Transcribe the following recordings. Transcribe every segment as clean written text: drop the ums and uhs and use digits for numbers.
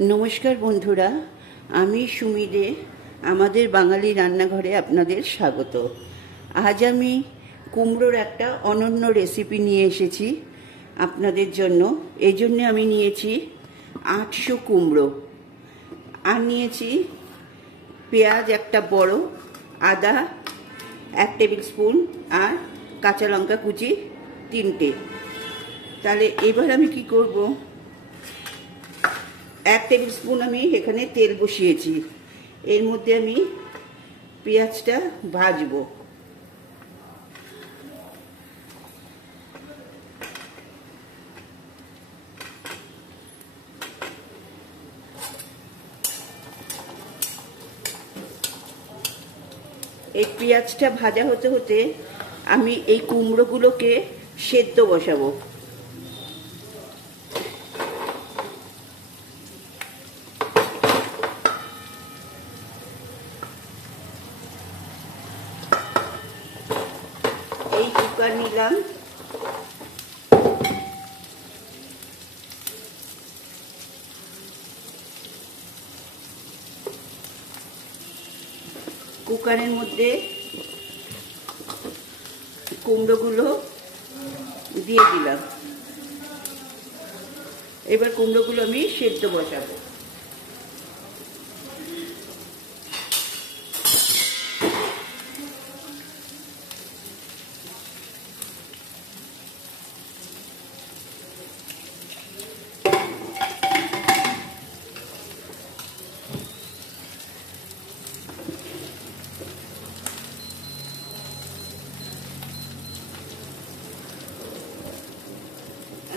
नमस्कार बंधुरा आमी सुमी दे आमादेर बांगाली रान्नाघरे आपनादेर स्वागत। आज आमी कुमड़ोर एकटा अनन्य रेसिपि निये एसेछि आपनादेर जन्य। एजन्य आमी नियेछि 800 कुमड़ो आर नियेछि पेঁয়াজ एकटा बड़ो, आदा 1 टेबिल स्पून और काँचा लंका कुचि 3টে। ताहले एबार आमी कि करब, 1 टेबिल स्पून आमी एखाने तेल बसिएछि, एर मध्य आमी पेঁয়াজটা भाजबो। এই পেঁয়াজটা ভাজা হতে হতে আমি এই কুমড়োগুলোকে সেদ্ধ বসাবো। এই কুকার নিলাম, কুকারের মধ্যে কুমড়োগুলো দিয়ে দিলাম। এবার কুমড়োগুলো আমি সেদ্ধ বসাবো।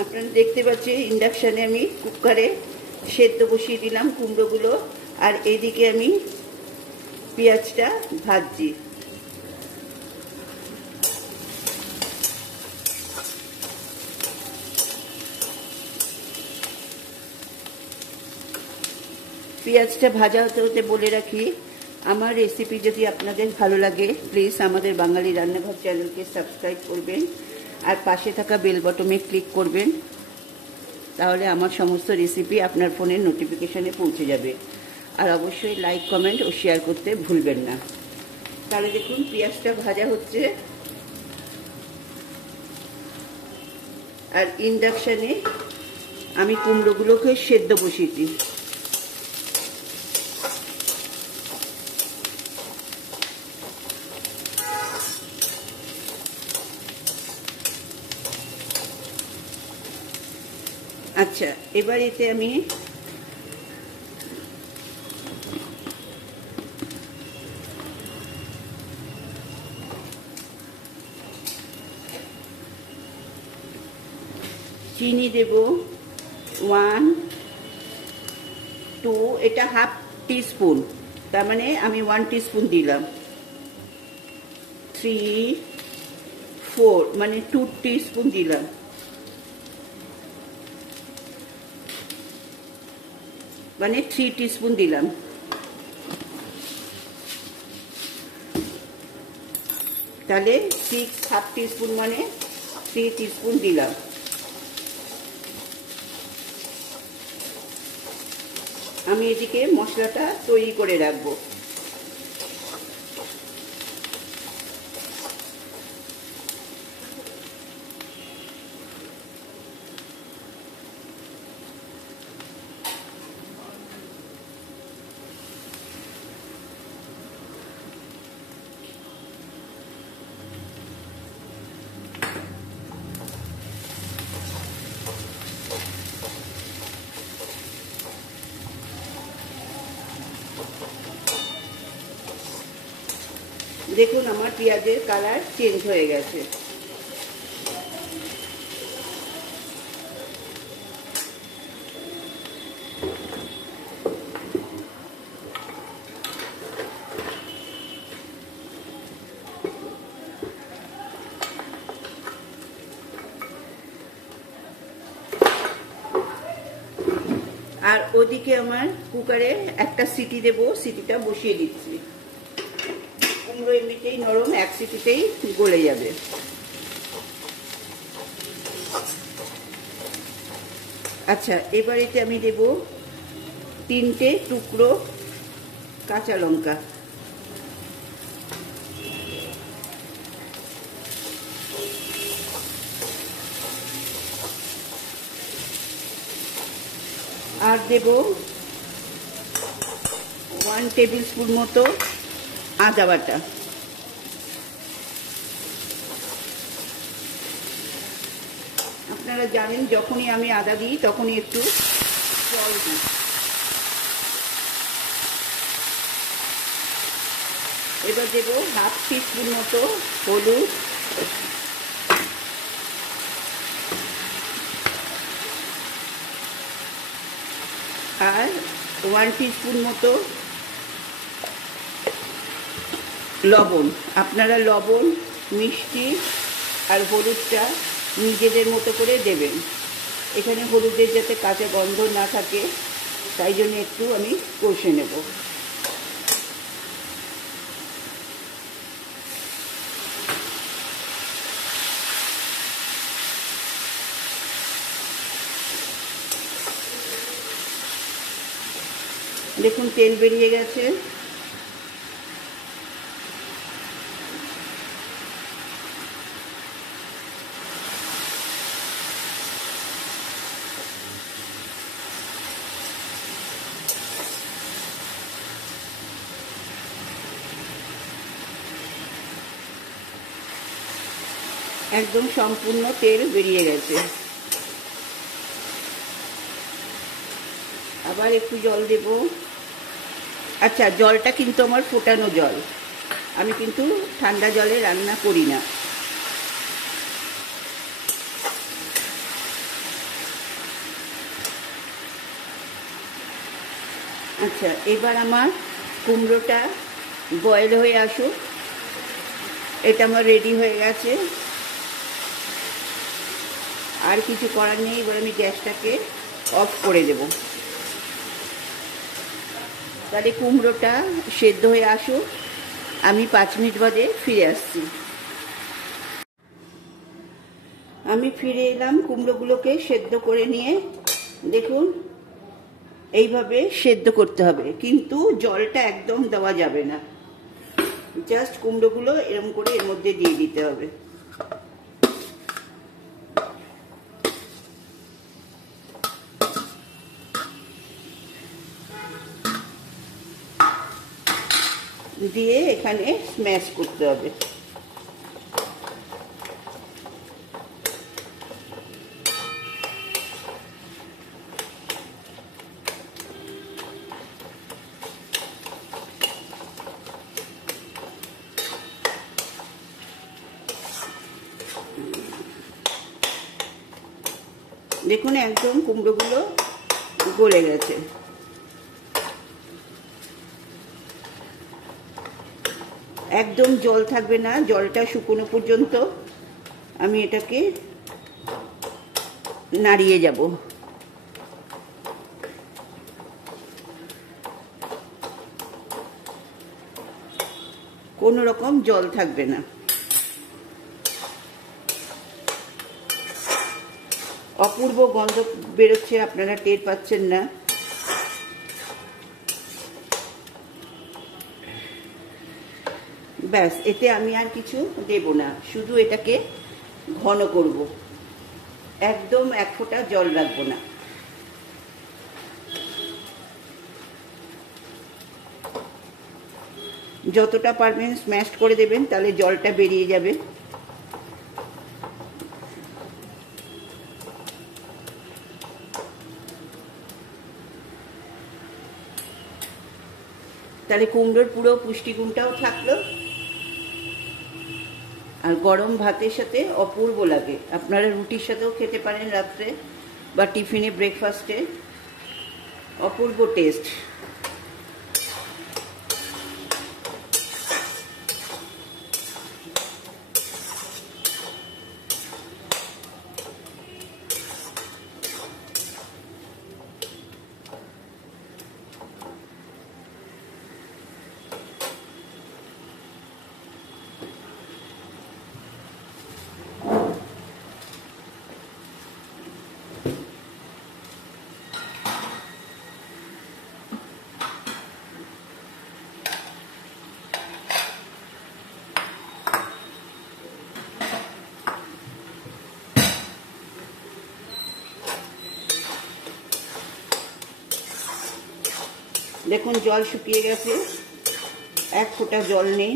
আপনারা দেখতে পাচ্ছেন ইন্ডাকশনে আমি কুকারে সেদ্ধ বসিয়ে দিলাম কুমড়োগুলো, আর এইদিকে আমি পেঁয়াজটা ভাজছি। পেঁয়াজটা ভাজা হতে হতে বলে রাখি, আমার রেসিপি যদি আপনাদের ভালো লাগে প্লিজ আমাদের বাঙালি রান্নাঘর চ্যানেলকে সাবস্ক্রাইব করবেন আর পাশে থাকা বেল বটনে ক্লিক করবেন, তাহলে আমার সমস্ত রেসিপি আপনার ফোনের নোটিফিকেশনে পৌঁছে যাবে। আর অবশ্যই লাইক কমেন্ট ও শেয়ার করতে ভুলবেন না। তাহলে দেখুন পেঁয়াজটা ভাজা হচ্ছে, আর ইন্ডাকশনে আমি কুমড়োগুলোকে সেদ্ধ বসিয়েছি। আচ্ছা, এবার এতে আমি চিনি দেব 1, 2, এটা হাফ টিস্পুন, তার মানে আমি 1 টিস্পুন দিলাম। 3, 4 মানে 2 টিস্পুন দিলাম। মানে 3 টিস্পুন দিলাম। তাহলে 6 হাফ টিস্পুন মানে 3 টিস্পুন দিলাম। আমি এদিকে মশলাটা তৈরি করে রাখবো। দেখুন আমার পেঁয়াজের কালার চেঞ্জ হয়ে গেছে। আর ওদিকে আমার কুকারে একটা সিটি দেব, সিটিটা বসিয়ে দিচ্ছি। কুমড়ো এমনিতেই নরম, এক সিটিতেই গলে যাবে। আচ্ছা, এবার এতে আমি দেব 3টে টুকরো কাঁচা লঙ্কা, আর দেব 1 টেবিল স্পুন মতো আদা বাটা। আপনারা জানেন যখনই আমি আদা দিই তখনই একটু জল দিই। এবার দেব 1/2 টিস্পুন মতো হলুদ, আর 1 টিস্পুন মতো লবণ। আপনারা লবণ, মিষ্টি আর হলুদটা নিজেদের মতো করে দেবেন। এখানে হলুদের যাতে কাঁচা গন্ধ না থাকে তাই জন্য একটু আমি কষে নেব। দেখুন তেল বেরিয়ে গেছে। একদম সম্পূর্ণ তেল বেরিয়ে গেছে। আবার একটু জল দেব। আচ্ছা, জলটা কিন্তু আমার ফোটানো জল, আমি কিন্তু ঠান্ডা জলে রান্না করি না। আচ্ছা, এবার আমার কুমড়োটা বয়েল হয়ে আসুক। এটা আমার রেডি হয়ে গেছে, আর কিছু করার নেই। এবার আমি গ্যাসটাকে অফ করে দেব। তাহলে কুমড়োটা সেদ্ধ হয়ে আসুক, আমি 5 মিনিট বাদে ফিরে আসছি। আমি ফিরে এলাম কুমড়োগুলোকে সেদ্ধ করে নিয়ে। দেখুন এইভাবে সেদ্ধ করতে হবে, কিন্তু জলটা একদম দেওয়া যাবে না। জাস্ট কুমড়োগুলো এরকম করে এর মধ্যে দিয়ে দিতে হবে। দিয়ে এখানে স্ম্যাশ করতে হবে। দেখুন একদম কুমড়োগুলো গলে গেছে। একদম জল থাকবে না, জলটা শুকনো পর্যন্ত আমি এটাকে নাড়িয়ে যাব। কোনো রকম জল থাকবে না। অপূর্ব গন্ধ বেরোচ্ছে, আপনারা টের পাচ্ছেন না? ব্যাস, এতে আমি আর কিছু দেব না, শুধু এটাকে ঘন করব। একদম 1 ফোঁটা জল রাখবো না। যতটা পারবেন স্ম্যাশ করে দেবেন, তাহলে জলটা বেরিয়ে যাবে। তাহলে কুমড়োর পুরো পুষ্টিগুণটাও থাকলো, আর গরম ভাতের সাথে অপূর্ব লাগে। আপনারা রুটির সাথেও খেতে পারেন রাত্রে, বা টিফিনে, ব্রেকফাস্টে। অপূর্ব টেস্ট। দেখুন জল শুকিয়ে গেছে, এক ফোঁটা জল নেই।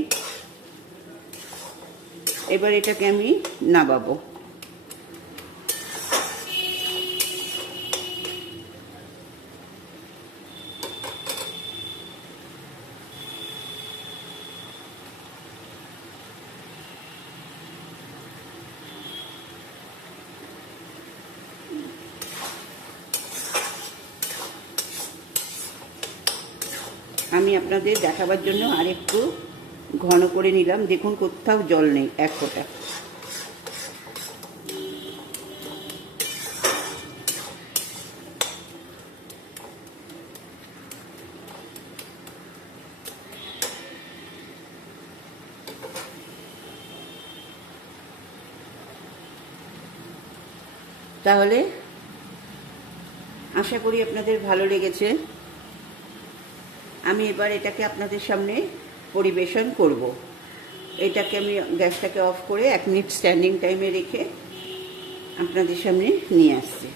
এবার এটাকে আমি নামাবো। আমি আপনাদের দেখাবার জন্য আরেকটু ঘন করে নিলাম। দেখুন কোথাও জল নেই, এক ফোঁটা। তাহলে আশা করি আপনাদের ভালো লেগেছে। আমি এবার এটাকে আপনাদের সামনে পরিবেশন করব। এটাকে আমি গ্যাসটাকে অফ করে 1 মিনিট স্ট্যান্ডিং টাইমে রেখে আপনাদের সামনে নিয়ে আসছি।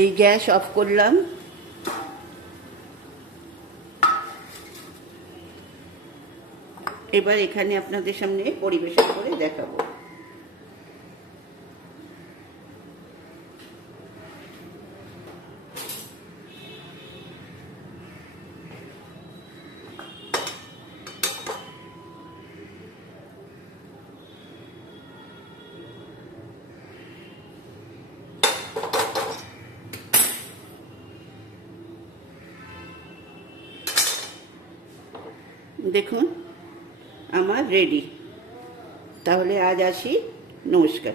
এই গ্যাস অফ করলাম। এবার এখানে আপনাদের সামনে পরিবেশন করে দেখাবো। দেখুন আমার রেডি। তাহলে আজ আসি, নমস্কার।